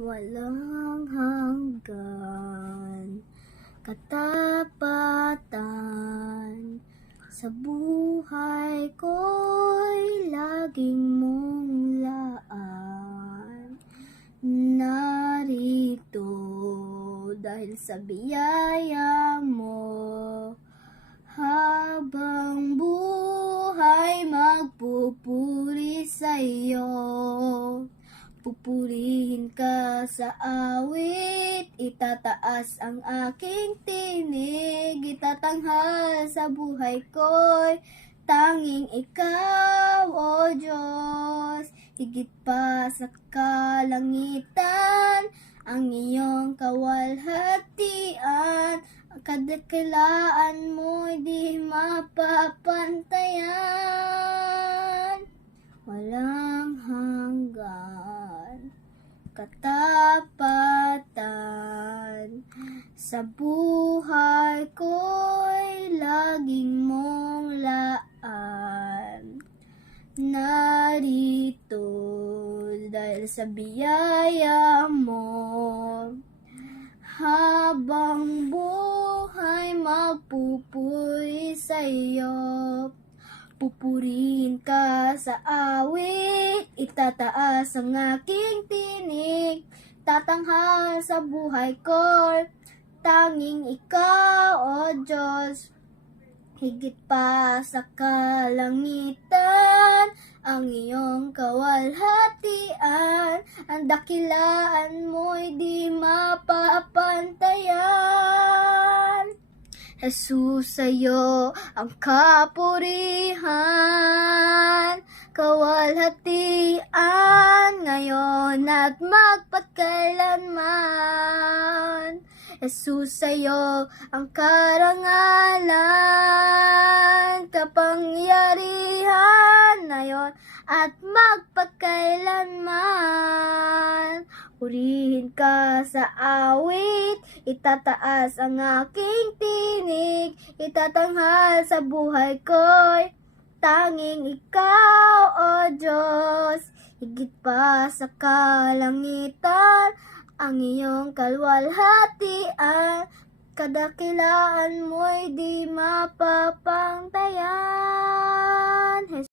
Walang hanggan, katapatan sa buhay ko'y laging mong laan. Narito dahil sa biyaya mo, habang buhay magpupuri sa'yo. Pupurihin ka sa awit, itataas ang aking tinig, itatanghal sa buhay ko'y tanging ikaw, O Diyos. Higit pa sa kalangitan, ang iyong kawalhatian, ang kadakilaan mo'y di mapapantayan. Walang hanggan, katapatan sa buhay ko'y laging mong laan. Narito dahil sa biyaya mo, habang buhay magpupuri sa'yo. Pupurihin ka sa awit, itataas ang aking tinig, tatanghal sa buhay ko, tanging ikaw, O Diyos. Higit pa sa kalangitan, ang iyong kawalhatian, ang dakilaan mo'y di mapapantayan. Jesus, sa'yo ang kapurihan, kawalhatian, ngayon at magpakailanman. Jesus, sa'yo ang karangalan, kapangyarihan, ngayon at magpakailanman. Purihin ka sa awit, itataas ang aking tinig, itatanghal sa buhay ko'y tanging ikaw, O Diyos. Higit pa sa kalangitan, ang iyong kalwalhatian, kadakilaan mo'y di mapapangtayan.